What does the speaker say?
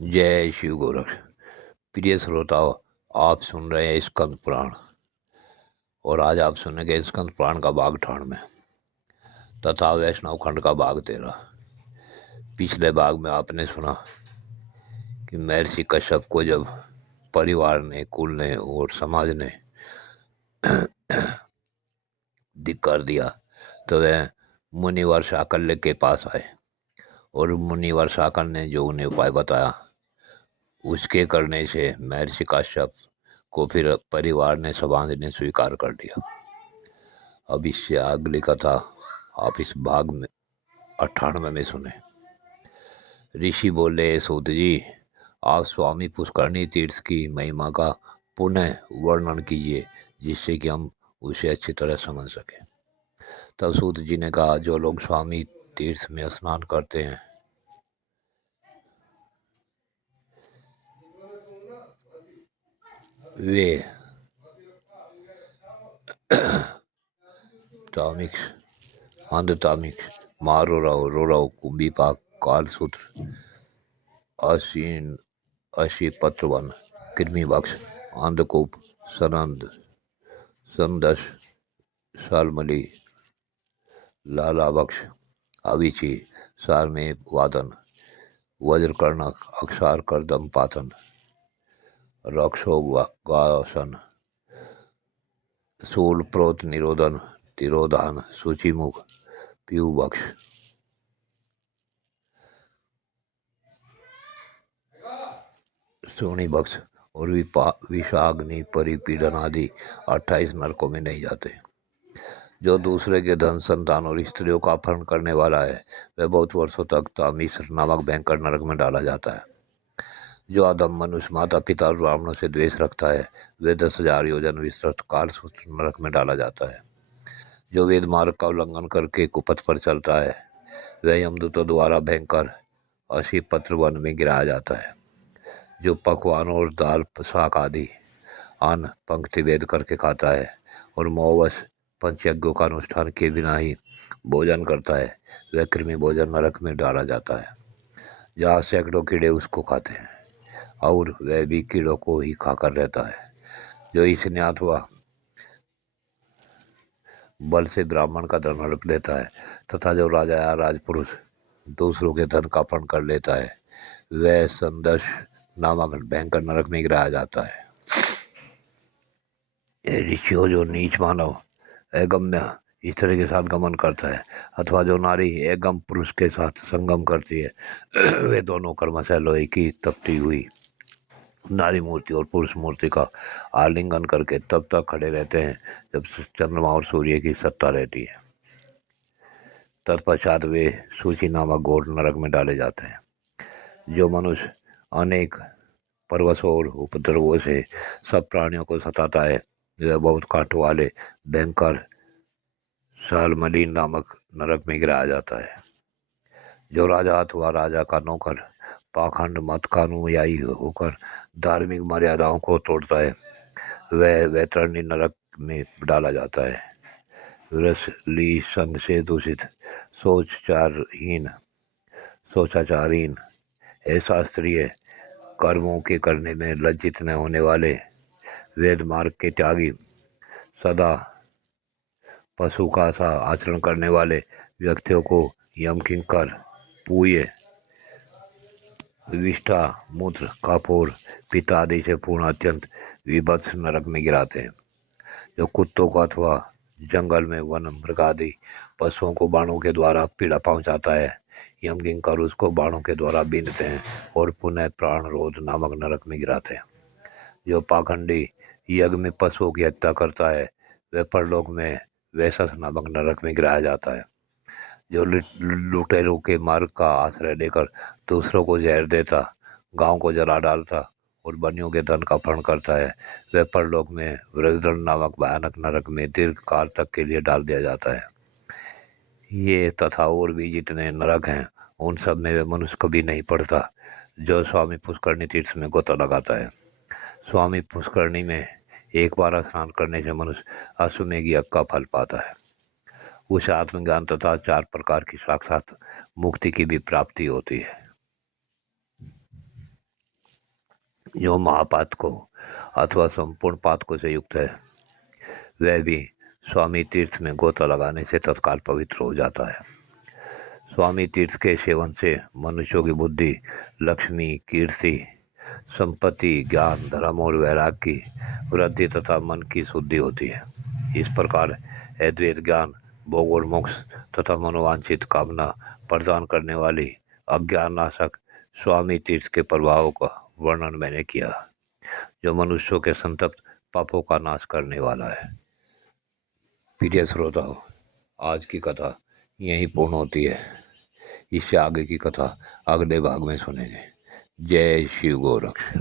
जय शिव गोरख। प्रिय श्रोताओं, आप सुन रहे हैं स्कंद पुराण और आज आप सुनेंगे स्कंद पुराण का भाग 98 में तथा वैष्णव खंड का भाग 13। पिछले भाग में आपने सुना कि महर्षि कश्यप को जब परिवार ने, कुल ने और समाज ने धिक्कार दिया तो वह मुनिवर शाकल्य के पास आए और मुनिवर शाकल्य ने जो उन्हें उपाय बताया उसके करने से महर्षि कश्यप को फिर परिवार ने, समाज ने स्वीकार कर लिया। अब इससे अगली कथा आप इस भाग में 98 में सुने। ऋषि बोले, सूत जी, आप स्वामी पुष्करणी तीर्थ की महिमा का पुनः वर्णन कीजिए जिससे कि हम उसे अच्छी तरह समझ सकें। तब सूत जी ने कहा, जो लोग स्वामी तीर्थ में स्नान करते हैं वे तामिक्स, अंधतामिक्स, मारोराव, रोराव, कुंभीपाक, कालसूत्र, अशी पत्रवन, कृमिबक्ष, अंधकूप, सनंद, संदश, सालमली, लालाबक्ष, अविची, सारमेय वादन, वज्रकर्णक, अक्षार करदम पातन, रक्षोगासन, शूल प्रोत निरोधन, तिरोधान, सूचिमुख, पीयूबक्ष, सोनीबक्ष और विषाग्नि परिपीडन आदि 28 नरकों में नहीं जाते। जो दूसरे के धन, संतान और स्त्रियों का अपहरण करने वाला है वह बहुत वर्षों तक तामिश्र नामक भयंकर नरक में डाला जाता है। जो अधम मनुष्य माता पिता और ब्राह्मणों से द्वेष रखता है वह 10,000 योजन विस्तृत कालसूत्र नरक में डाला जाता है। जो वेद मार्ग का उल्लंघन करके कुपथ पर चलता है वह यमदूतों द्वारा भयंकर अशी पत्र वन में गिराया जाता है। जो पकवान और दाल, शाक आदि अन्न पंक्ति भेद करके खाता है और मोहवश पंचयज्ञों का अनुष्ठान के बिना ही भोजन करता है वह कृमि भोजन नरक में डाला जाता है, जहाँ सैकड़ों कीड़े उसको खाते हैं और वह भी कीड़ों को ही खाकर रहता है। जो इसने अथवा बल से ब्राह्मण का धन हड़प लेता है तथा जो राजा या राजपुरुष दूसरों के धन का अपहरण कर लेता है वह संदश नामक भयंकर नरक में गिराया जाता है। ऋषियों, जो नीच मानव अगम्य स्त्री के साथ गमन करता है अथवा जो नारी एगम पुरुष के साथ संगम करती है वे दोनों क्रमशः लोहे की तपती हुई नारी मूर्ति और पुरुष मूर्ति का आलिंगन करके तब तक खड़े रहते हैं जब चंद्रमा और सूर्य की सत्ता रहती है। तत्पश्चात वे सूची नामक घोर नरक में डाले जाते हैं। जो मनुष्य अनेक परवशों और उपद्रवों से सब प्राणियों को सताता है वह बहुत कांटों वाले भयंकर सालमलीन नामक नरक में गिराया जाता है। जो राजा अथवा राजा का नौकर पाखंड मत कानूयाई होकर धार्मिक मर्यादाओं को तोड़ता है वह वैतरणी नरक में डाला जाता है। रस ली संग से दूषित, सोचाचारहीन, अशास्त्रीय कर्मों के करने में लज्जित न होने वाले, वेद मार्ग के त्यागी, सदा पशु का सा आचरण करने वाले व्यक्तियों को यमकिंकर, पूय, विष्ठा, मूत्र, कपूर, पित्त आदि से पूर्ण अत्यंत विभत्स नरक में गिराते हैं। जो कुत्तों को अथवा जंगल में वन मृग आदि पशुओं को बाणों के द्वारा पीड़ा पहुंचाता है यमकिंकर उसको बाणों के द्वारा बीनते हैं और पुनः प्राण रोध नामक नरक में गिराते हैं। जो पाखंडी यज्ञ में पशुओं की हत्या करता है वह परलोक में वैसस नामक नरक में गिराया जाता है। जो लुटेरों के मार्ग का आश्रय लेकर दूसरों को जहर देता, गांव को जला डालता और बनियों के धन का अपहरण करता है वह परलोक में वृषदंड नामक भयानक नरक में दीर्घ काल तक के लिए डाल दिया जाता है। ये तथा और भी जितने नरक हैं उन सब में वह मनुष्य कभी नहीं पड़ता जो स्वामी पुष्करणी तीर्थ में गोता लगाता है। स्वामी पुष्करणी में एक बार स्नान करने से मनुष्य अश्वमेघ यज्ञ का फल पाता है। उसे आत्मज्ञान तथा 4 प्रकार की साक्षात मुक्ति की भी प्राप्ति होती है। जो महापात को अथवा संपूर्ण पातकों से युक्त है, वह भी स्वामी तीर्थ में गोता लगाने से तत्काल पवित्र हो जाता है। स्वामी तीर्थ के सेवन से मनुष्यों की बुद्धि, लक्ष्मी, कीर्ति, संपत्ति, ज्ञान, धर्म और वैराग की वृद्धि तथा मन की शुद्धि होती है। इस प्रकार अद्वैत ज्ञान, भोग और मोक्ष तथा मनोवांछित कामना प्रदान करने वाली अज्ञाननाशक स्वामी तीर्थ के प्रभावों का वर्णन मैंने किया, जो मनुष्यों के संतप्त पापों का नाश करने वाला है। प्रिय श्रोताओ, आज की कथा यहीं पूर्ण होती है। इससे आगे की कथा अगले भाग में सुनेंगे। जय शिव गोरक्ष।